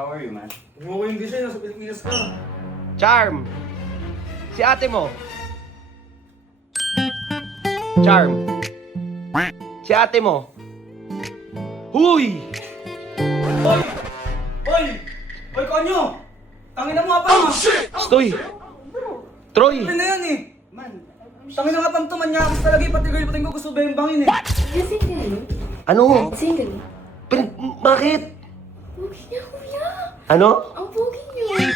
how are you, man? Oo, hindi siya. Nasa Pilipinas ka. Charm! Si ate mo. Charm. Si ate mo. Huy! Hoy! Hoy! Hoy, kanyo! Tangin na mo nga pa, ma! Stoy! Troy! Ano na yan eh? Man, Tangin na nga pang tumanyakos talaga eh. Pati girlfriend ko gusto bembangin eh. Kuya, single? Ano? Single? Bakit? Pogi niya, kuya. Ano? Ang pogi niyo.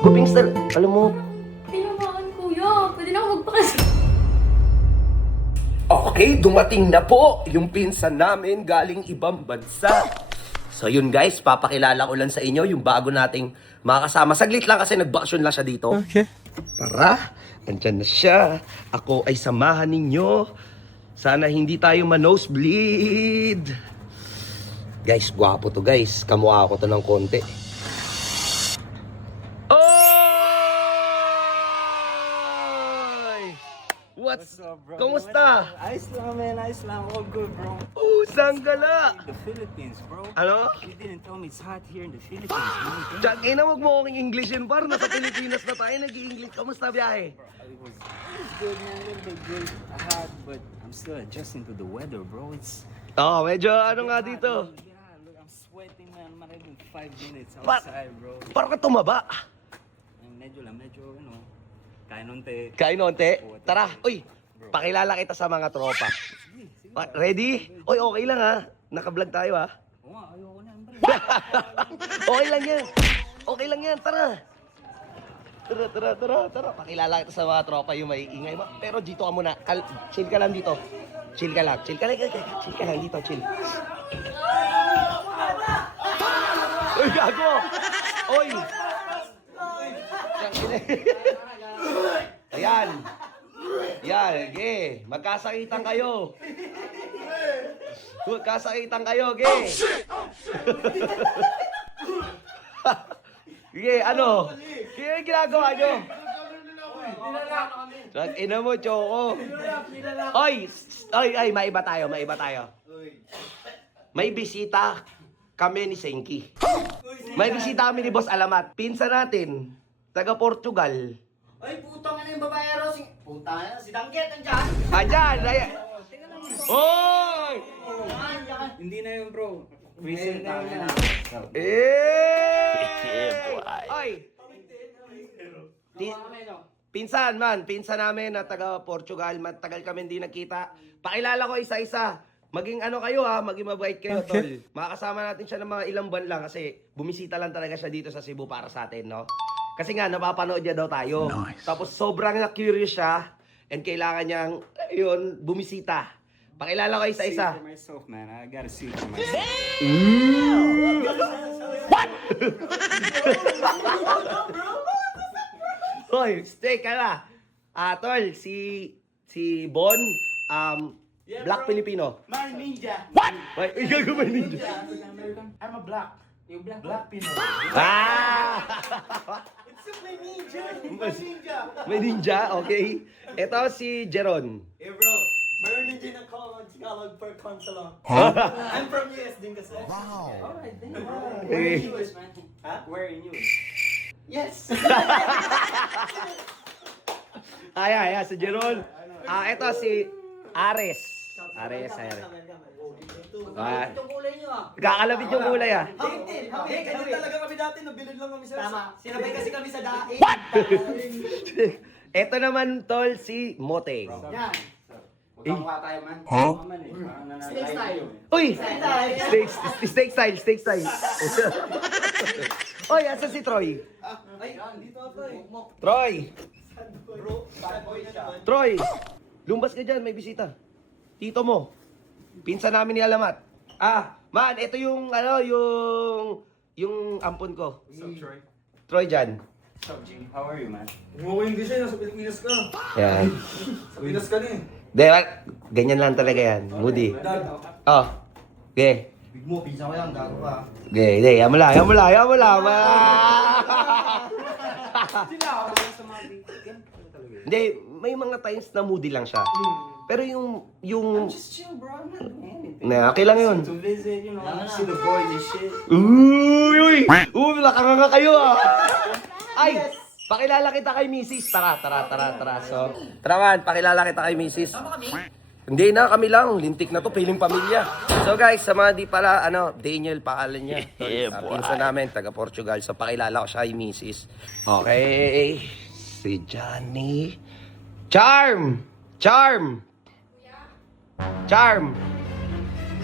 Guping star. Alam mo, Tinamaan, kuya. Pwede na ako magpakasal. okay, dumating na po yung pinsan namin galing ibang bansa. So yun guys, papakilala ko lang sa inyo yung bago nating makakasama. Saglit lang kasi nag-vacation lang siya dito. Okay. Tara, andyan na siya. Ako ay samahan ninyo. Sana hindi tayo ma-nosebleed. Guys, gwapo to guys. Kamukha ko to ng konti. Oy! What's up, bro? Kamusta? Ayos lang, man. Ayos lang. All good, bro. Oh, sanggala! In the Philippines, bro. Ano? You didn't tell me it's hot here in the Philippines, man. Diyan, ina, wag mo akong Englishin par. Nasa Pilipinas na tayo, nag-i-English. Kamusta biyahe? It was good, man. A little bit good. Hot, but I'm still adjusting to the weather, bro. It's Oo, medyo ano nga dito. Yeah, look, I'm sweating, man. I'm not even 5 minutes Pa- outside, bro. Parang ka tumaba. Medyo, you know, kain unti. Kain onte. Tara, uy, pakilala kita sa mga tropa. Ready? Uy, okay lang ha. Naka-vlog tayo ha. Oo nga, ayoko na, bro. Okay lang yan. Okay lang yan, tara. Tara. Pakilala kita sa mga tropa yung may ingay mo. Pero dito ka muna. Chill ka lang dito. Chill ka lang dito, chill. Uy, gago! Uy! Ayan. Yan, ge. Magkasakitan kayo. Magkasakitan kayo, ge. Ge, ano? Ge, ginagawa nyo? Ina mo, Choco. Oy, maiba tayo. May bisita kami ni Senki. May bisita kami ni Boss Alamat. Pinsan natin, taga Portugal. Ay, putang na yung babae Rosing. Putang na, si Dangget nandiyan. Ayan, ayan. Oy! Hindi na yun, bro. Recent na yun. Oy! Pinsan namin na taga Portugal, matagal kami hindi nagkita. Pakilala ko isa-isa. Maging ano kayo ha, maging mabait kayo, tol. Makakasama natin siya ng mga ilang buwan lang kasi bumisita lang talaga siya dito sa Cebu para sa atin, no? Kasi nga, napapanood niya daw tayo. Nice. Tapos sobrang na-curious siya and kailangan niyang, yun, bumisita. Pakilala ko isa-isa. See for myself, man. I gotta see for myself. What? Hoy, stay ka na. Tol, si Bon, Black Filipino. Man, ninja. What? Ay, gago ba ninja? I'm a black. Yung black. Black Pinoy. Ah! It's my ninja. It's ninja. May ninja, okay. Ito si Jeron. Eh bro, meron din ng Tagalog per console. Huh? I'm from US din kasi. Alright, then. Eh. Where in US, man? Huh? Where in US? Yes. Ay, si Jeron. Ito si Ares. Ares. Yung kulay nyo ah. Kakalabit yung kulay ah. Ganyan talaga kami dati, nabilid lang kami sa... Tama, sinabay kasi kami sa daing. Ito naman, tol, si Mote. Yan. Magkakuha tayo, man. Huh? Man, eh. Parang nanatay Snake style. yun, eh. Uy! Steak style. Oy, asa si Troy? Ay, dito ako eh. Troy! Bro, bad boy na naman. Troy! Lumbas ka dyan, may bisita. Tito mo. Pinsan namin ni Alamat. Man, ito yung, yung ampon ko. What's up, Troy? Troy dyan. What's up, G? How are you, man? Oo, hindi siya. Nasa Pilipinas ka. Yan. Sa Pinas ka na eh. Ganyan lang talaga yan. Moody. Dad. Oh. Okay. Big mo, pinsan ko yan. Gago ka. Okay, yan mo lang. Sila ako sa mga big. Ano talaga yun? Hindi, may mga times na moody lang siya. Pero yung... Just chill, bro. I'm not doing anything. Na, okay lang yun. To visit, you know, see the boys and shit. Uy! Nakanganga kayo ah! Ay! Pakilala kita kay Mrs. Tara. So, tara man, pakilala kita kay Mrs. Hindi na, kami lang. Lintik na to, piling pamilya. So guys, sa mga di pala, Daniel pangalan niya. Pinsan namin, taga Portugal. So pakilala ko siya kay Mrs. Okay. Si Johnny. Charm!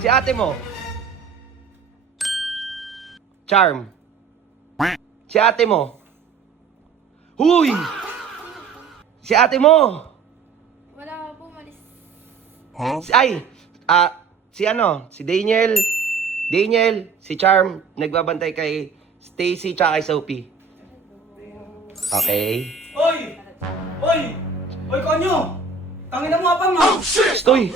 Si ate mo. Charm. Si ate mo. Huy! Si ate mo. Wala po, malis. Si Daniel. Si Charm, nagbabantay kay Stacy tsaka kay Sophie. Okay. Oy! Konyo! Tangin na mo apang ha! Stoy!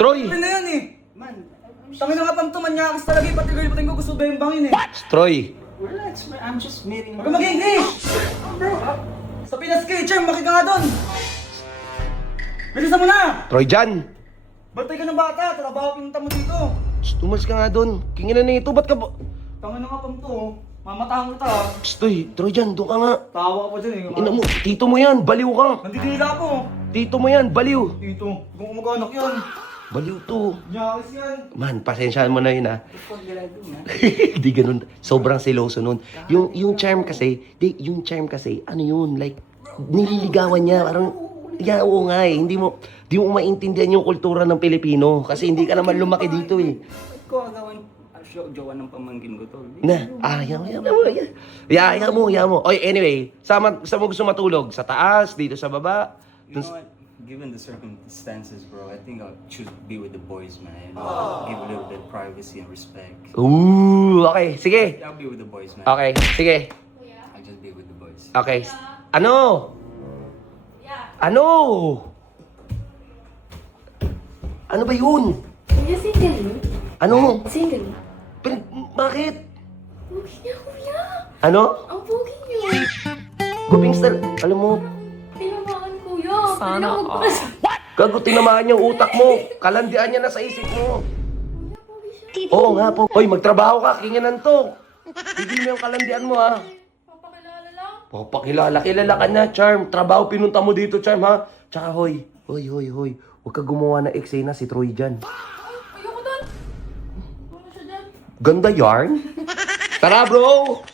Troy! Ano na yan eh? Man, Tangin na apang to, manyakis talaga eh. Pati girl, pati ko gusto ba yung bangin eh? Troy! relax, man. I'm just meeting Huwag ka mag-English! Sa Pinas ka eh, Charm, makik ka nga doon! Bilisan mo na! Troy Jan! Bantay ka ng bata, trabaho pinunta mo dito! Tumas ka nga doon. Kinginan na ito, ba't ka ba? Tangin na nga apang to, mamatahan kita ha! Stoy, Troy Jan, doon ka nga. Tawa ka pa dyan eh. Ina mo, tito mo yan, baliw ka. Nandidila ako! Tito mo yan, baliw. Dito, kung kumag-anak yan. Baliw to. Nyakis yan. Man, pasensyaan mo na yun ha. What did I do, man? Di ganun. Sobrang seloso nun. Yung charm kasi, ano yun, like, nililigawan niya, parang, yeah, oo nga eh, hindi mo maintindihan yung kultura ng Pilipino kasi hindi ka naman lumaki dito eh. Ba't ko agawan jowa ng pamangkin ko, tol? Yaman mo. Oy, anyway, saan mo gusto matulog? Sa taas, dito sa baba? You know what? Given the circumstances, bro, I think I'll choose to be with the boys, man. You know, give a little bit of privacy and respect. Ooh, okay, sige. I'll be with the boys, man. Okay, sige. I'll just be with the boys. Okay. Ano? Ano? Ano ba yun? Kuya, single mo? Ano? Single mo? Bakit? Pogi niya, kuya! Ano? Ang pogi niyo! Gupingster, alam mo, Tinamaan, kuya! Pwede na ako magpakasal. gago tinamaan yung utak mo. Kalandian niya na sa isip mo. Kuya, pogi siya. Oo nga po. Hoy, magtrabaho ka, kinganan to. Hindi mo yung kalandian mo ha. Papakilala lang. Papakilala, kilala ka na, Charm. Trabaho pinunta mo dito, Charm ha. Tsaka hoy. Huwag ka gumawa na eksena si Troy dyan. Ayoko doon! Ano siya dyan? Ganda yarn. Tara bro!